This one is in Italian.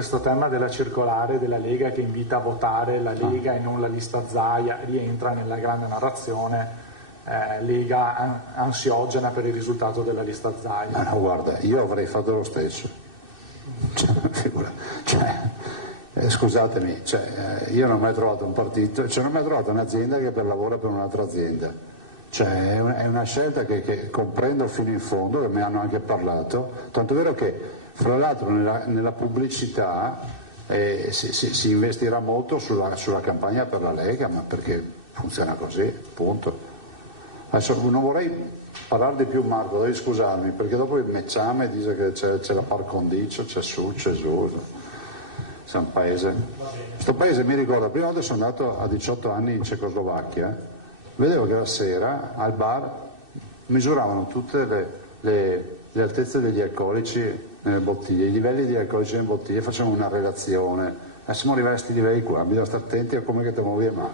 Questo tema della circolare della Lega che invita a votare la Lega e non la lista Zaia rientra nella grande narrazione Lega ansiogena per il risultato della lista Zaia. Ma no, guarda, io avrei fatto lo stesso. Scusatemi, io non ho mai trovato un partito, non ho mai trovato un'azienda che lavora per un'altra azienda. È una scelta che comprendo fino in fondo, che mi hanno anche parlato, tanto è vero che fra l'altro nella pubblicità si investirà molto sulla campagna per la Lega, ma perché funziona così, punto. Adesso non vorrei parlare di più, Marco, devi scusarmi, perché dopo il Mecciame dice che c'è la par condicio, c'è su, c'è un paese. Questo paese mi ricorda, la prima volta sono andato a 18 anni in Cecoslovacchia, vedevo che la sera al bar misuravano tutte le altezze degli alcolici nelle bottiglie, i livelli di alcolici nelle bottiglie, facevano una relazione. Siamo arrivati a questi livelli qua, bisogna stare attenti a come che ti muovi a mano.